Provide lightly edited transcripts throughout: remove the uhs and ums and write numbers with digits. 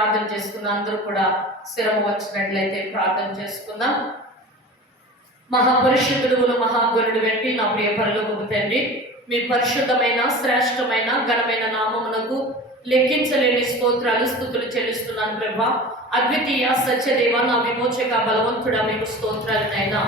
ప్రార్థన చేసుకుందాం. అందరూ కూడా స్థిరము వచ్చినట్లయితే ప్రార్థన చేసుకుందాం. మహాపరిశుద్ధుడు మహాగణుడు వెంటి నా ప్రియ పరలోకపు తండ్రి, మీ పరిశుద్ధమైన శ్రేష్టమైన ఘనమైన నామమునకు లెక్కించలేని స్తోత్రాలు స్తుతులు చెల్లిస్తున్నాను ప్రభా. అద్వితీయ సత్యదేవ, నా విమోచక బలవంతుడా, మీకు స్తోత్రాలు నాయనా.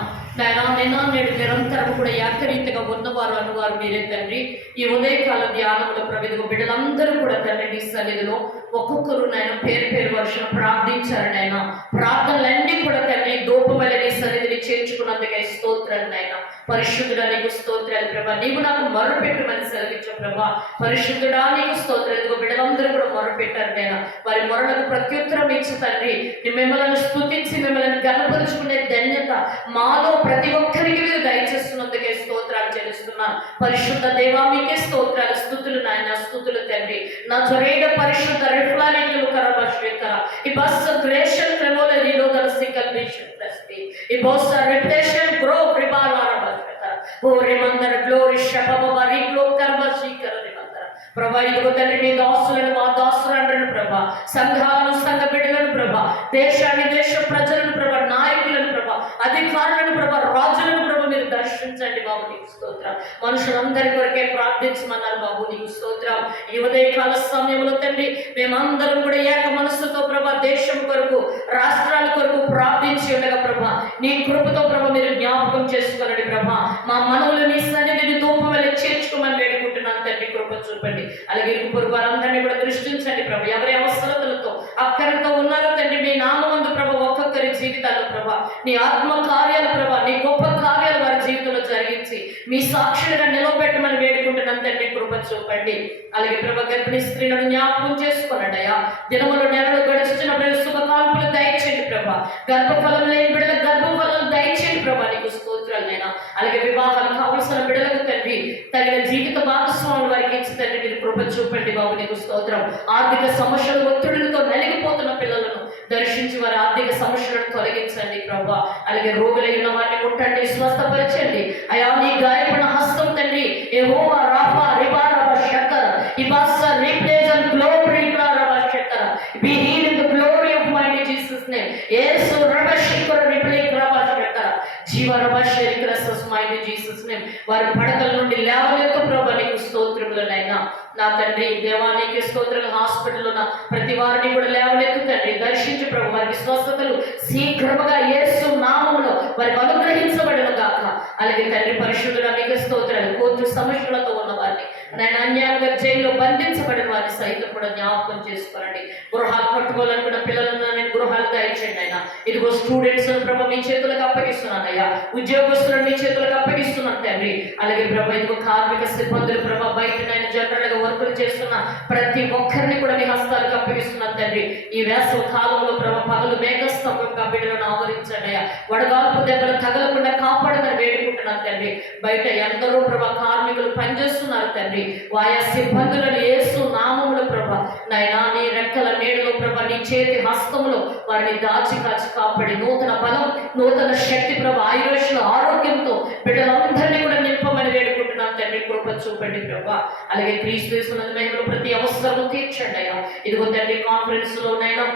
నిన్న నేడు నిరంతరం కూడా ఏకరీతిగా ఉన్నవారు అనువారు మీరే తండ్రి. ఈ ఉదయకాల ధ్యానంలో ప్రవిధ బిడ్డలందరూ కూడా తండ్రి నీ సన్నిధిలో ఒక్కొక్కరు నాయన పేరు పేరు వర్షం ప్రార్థించారు నాయన. ప్రార్థనలన్నీ కూడా తండ్రి దూపమల నీ సన్నిధిని చేర్చుకున్నందుకే స్తోత్రాలు నాయన. పరిశుద్ధుడా నీకు స్తోత్రాలు ప్రభా. నీవు నాకు మొరపెట్టమని సెలవించు ప్రభా. పరిశుద్ధుడా నీకు స్తోత్రాలు. ఇదిగో బిడ్డలందరూ కూడా మొరపెట్టారు నాయన. వారి మొరలకు ప్రత్యుత్తరం ఇచ్చి తండ్రి మిమ్మల్ని స్తుతించి మిమ్మల్ని గణపరుచుకునే ధన్యత మాలో ప్రతి ఒక్కరికి మీరు దయచేస్తున్నందుకే స్తోత్రాలు చెల్లిస్తున్నాను. పరిశుద్ధ దేవా మీకే స్తోత్రాలు స్తుతులు నాయన, స్తుతులు తండ్రి. నా జొరేడ పరిశుద్ధ రిఫ్లారెంట్లు కరబశ్వేతర ఈ బస్ గ్రేషన్ క్రమోల రీడోదల సికల్ బిషన్ ప్లస్తి ఈ బస్ రిప్లేషన్ గ్రో ప్రిబాలార బశ్వేతర ఓ రిమందర గ్లోరీ షబబ రిగ్లో కర్బశీకర రిమందర ప్రభా. ఇదిగో తండ్రి మీ దాసులను మా దాసులను ప్రభా, సంఘాలను సంఘ బిడ్డలను ప్రభా, దేశాన్ని దేశ ప్రజలను ప్రభా, నాయకులను ప్రభా, అధికారులను ప్రభా, రాజులను ప్రభా మీరు దర్శించండి బాబు. నీకు స్తోత్రం. మనుషులందరి కొరకే ప్రార్థించమన్నారు బాబు. నీకు స్తోత్రం. ఈ ఉదయకాల సమయంలో తండ్రి మేమందరం కూడా ఏక మనస్సుతో ప్రభా దేశం కొరకు రాష్ట్రాల కొరకు ప్రార్థించి ఉండగా ప్రభా నీ కృపతో ప్రభా మీరు జ్ఞాపకం చేసుకోనండి ప్రభా. మా మనవులు నీ సన్నిధిని ధూపమని చేర్చుకోమని వేడుకుంటున్నాను తండ్రి. కృప చూపండి. అలాగే పొరుగు వారందరినీ కూడా దృష్టించండి ప్రభా. ఎవరి అవసరతలతో అక్కరతో ఉన్నారో తండ్రి మీ నామమందు ప్రభా ఒక్కొక్కరి జీవితాల్లో ప్రభా నీ ఆత్మ కార్యాలు ప్రభా, నీ గొప్ప కార్యాలు వారి జీవితంలో జరిగించి మీ సాక్షులుగా నిలవబెట్టమని వేడుకుంటున్నాను తండ్రి. కృప చూపండి. అలాగే ప్రభా గర్భిణీ స్త్రీలను జ్ఞాపకం చేసుకోనండి అయ్యా. దినములు నెలలు గడిచినప్పుడు శుభకాల్పులు దయచేయండి ప్రభా. గర్భఫలం లేని బిడ్డల గర్భఫలం దయచేయండి ప్రభా. నీకు స్తోత్రాలైనా. అలాగే వివాహాలు కావలసిన బిడ్డలకు తండ్రి తగిన జీవిత భాగస్వాములు వారికి ఇచ్చి తండ్రి మీరు కృప చూపండి బాబు. నీకు స్తోత్రం. ఆర్థిక సమస్యలు ఒత్తిడితో నలిగిపోతున్న పిల్లలను దర్శించి వారి ఆర్థిక సమస్యలను తొలగించండి ప్రభా. అలాగే రోగులైన వారిని ముట్టండి, స్వస్థపరచండి అయా. నీ గాయపడిన హస్తం తండ్రి యెహోవా రాఫా రిబారబ షకర ఇబాస రీప్లేస్ అండ్ గ్లోరీ రబ షకర be healed in the glory of my Jesus name. యేసు రబ షకర రిప్లేస్ రబ షకర జీవ రబ షకర మై జీసస్ నేమ్. వారి పడకల నుండి లేవనెత్తు ప్రభా. నీకు స్తోత్రములనైనా. నా తండ్రి దేవానికి స్తోత్రం. హాస్పిటల్ ఉన్న ప్రతి వారిని కూడా లేవనెత్తు తండ్రి. దర్శించు ప్రభు. వారికి స్వస్థతలు శీఘ్రముగా యేసు నామములో వారికి అనుగ్రహించబడను గాక. అలాగే తండ్రి పరిశుద్ధుడా మీకు స్తోత్రాలు. కోర్టు సమస్యలతో ఉన్న వారిని నేను అన్యాయంగా జైల్లో బంధించబడిన వారిని సైతం కూడా జ్ఞాపకం చేసుకోనండి. గృహాలు కట్టుకోవాలనుకున్న పిల్లలను నేను గృహాలు దయచేయండి అయినా. ఇదిగో స్టూడెంట్స్ ప్రభు మీ చేతులకు అప్పగిస్తున్నాను అయ్యా. ఉద్యోగస్తులను మీ చేతులకు అప్పగిస్తున్నాను తండ్రి. అలాగే ప్రభు ఇదిగో కార్మిక సిబ్బందులు ప్రభు బయట నేను జనరల్ గా వర్కులు చేస్తున్న ప్రతి ఒక్కరిని కూడా మీ హస్తాలకు అప్పగిస్తున్నాను తండ్రి. ఈ వేసవ కాలంలో ప్రభు పగలు మేఘస్తంభంగా బిడ్డలను ఆవరించండి అయ్యా. వడగాల్పు దెబ్బలు తగలకుండా కాపాడమని వేడుకుంటున్నాను తండ్రి. బయట ఎందరో ప్రభు కార్మికులు పనిచేస్తున్నారు తండ్రి. వాయా సిబ్బందులను యేసు నామములో ప్రభా నాయనా నీ రెక్కల నీడలో ప్రభా నీ చేతి హస్తములో వారిని దాచి కాచి కాపాడి నూతన బలం నూతన శక్తి ప్రభా ఆయుష్లో ఆరోగ్యంతో బిడ్డలందరినీ కూడా నింపమని వేడుకుంటున్నాను తండ్రి. కృప చూపండి ప్రభా. అలాగే క్రీస్తు యేసునందు మహిమలో ప్రతి అవసరము తీర్చండి అయ్యా. ఇదిగో తండ్రి కాన్ఫరెన్స్ లో నైనా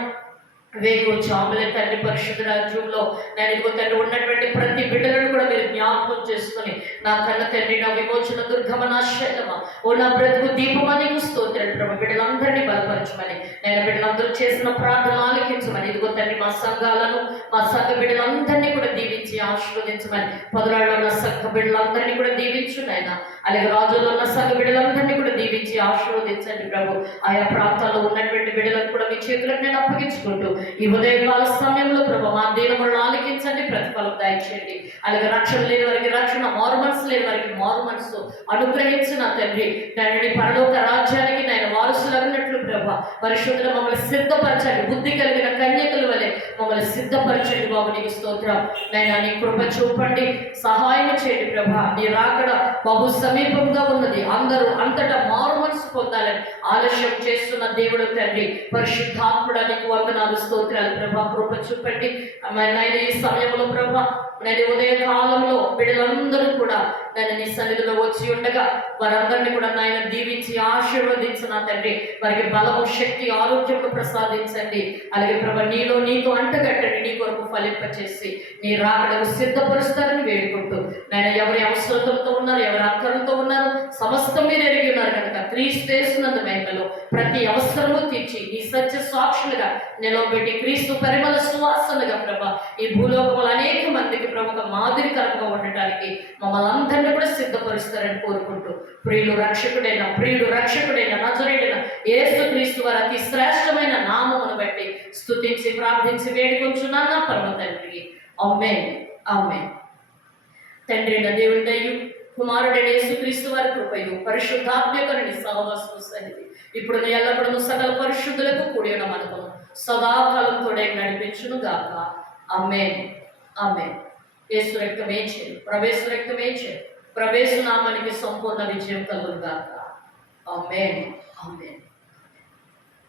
వేగో జాములే తండ్రి పరిశుద్ధ రాజ్యంలో నేను ఇదిగో తండ్రి ఉన్నటువంటి ప్రతి బిడ్డలను కూడా మీరు జ్ఞాపకం చేసుకుని నా కన్న తండ్రి నా విమోచన దుర్గమ నా శైలమా ఓ నా బ్రతుకు దీపమని స్తోత్రం ప్రభు. బిడ్డలందరినీ బలపరచమని నేను బిడ్డలందరూ చేసిన ప్రార్థన ఆలకించమని ఇదిగో తండ్రి మా సంఘాలను మా సంఘ బిడ్డలందరినీ కూడా దీవించి ఆశీర్వదించమని. పొదరాళ్ళలో ఉన్న సంఘ బిడ్డలందరినీ కూడా దీవించు నాయన. అలాగే రాజుల్లో ఉన్న సంఘ బిడ్డలందరినీ కూడా దీవించి ఆశీర్వదించండి ప్రభు. ఆయా ప్రాంతాల్లో ఉన్నటువంటి బిడ్డలను కూడా మీ చేతులకు నేను అప్పగించుకుంటూ ఈ ఉదయకాల సమయంలో ప్రభు మా దీనములను ఆలకించండి, ప్రతిఫలం దయచేయండి. అలాగే రక్షణ లేని వారికి రక్షణ, మారు మనసు లేని వారికి మారు మనసు అనుగ్రహించిన తండ్రి నేను పరలోక రాజ్యానికి నేను వారసులగినట్లు ప్రభు పరిశుద్ధులు మమ్మల్ని సిద్ధపరచండి. బుద్ధి కలిగిన కన్యకల వలె మమ్మల్ని సిద్ధపరచండి బాబు. నీకు స్తోత్రం నైనా. నీ కృప చూపండి, సహాయం చేయండి ప్రభా. నీ రాకడ బాబు సమీపంగా ఉన్నది. అందరూ అంతటా మారు మనసు పొందాలని ఆలస్యం చేస్తున్న దేవుడు తండ్రి పరిశుద్ధాత్ముడా నీకు వందనాలు స్తోత్రాలు ప్రభా. కృప చూపండి నాయన. ఈ సమయంలో ప్రభా నేను ఉదయ కాలంలో బిడ్డలందరూ కూడా నేను నీ సన్నిధిలో వచ్చి ఉండగా వారందరినీ కూడా నాయన దీవించి ఆశీర్వదించు నా తండ్రి. వారికి బలము, శక్తి, ఆరోగ్యము ప్రసాదించండి. అలాగే ప్రభు నీతో అంటగట్టండి, నీ కొరకు ఫలింపచేసి నీ రాకడకు సిద్ధపరుస్తారని వేడుకుంటూ నాయన ఎవరి అవసరతలతో ఉన్నారు, ఎవరి అక్కలతో ఉన్నారు, సమస్తం మీరు ఎరిగి ఉన్నారు కనుక క్రీస్తు యేసునందు మహిమలో ప్రతి అవసరము తీర్చి నీ సత్య సాక్షులుగా నిలవబెట్టి క్రీస్తు పరిమళ సువాసనగా ప్రభా ఈ భూలోకములు అనేక మందికి ప్రభు ఒక మాదిరికరంగా ఉండటానికి మమ్మల్ని అందరినీ కూడా సిద్ధపరుస్తారని కోరుకుంటూ ప్రియుడు రక్షకుడైన నజరేయుడైన యేసు క్రీస్తు వారి అతి శ్రేష్టమైన నామమును బట్టి స్తుతించి ప్రార్థించి వేడుకొంచున్నాను నా పరమ తండ్రి. ఆమేన్, ఆమేన్. తండ్రి అయిన దేవుని దయయు, కుమారుడైన యేసుక్రీస్తు వారి కృపయు, పరిశుద్ధాత్మకరుని సహవాసము సన్నిధి ఇప్పుడు ఎల్లప్పుడూ సకల పరిశుద్ధులకు కూడి ఉన్న మనకు సదాకాలం తోడే నడిపించును గాక. ఆమేన్, ఆమేన్. యేసు రక్తమే చేయి, ప్రవేశ రక్తమే చేయి, ప్రవేశ నామానికి సంపూర్ణ విజయం కలుగును గాక. ఆమేన్, ఆమేన్.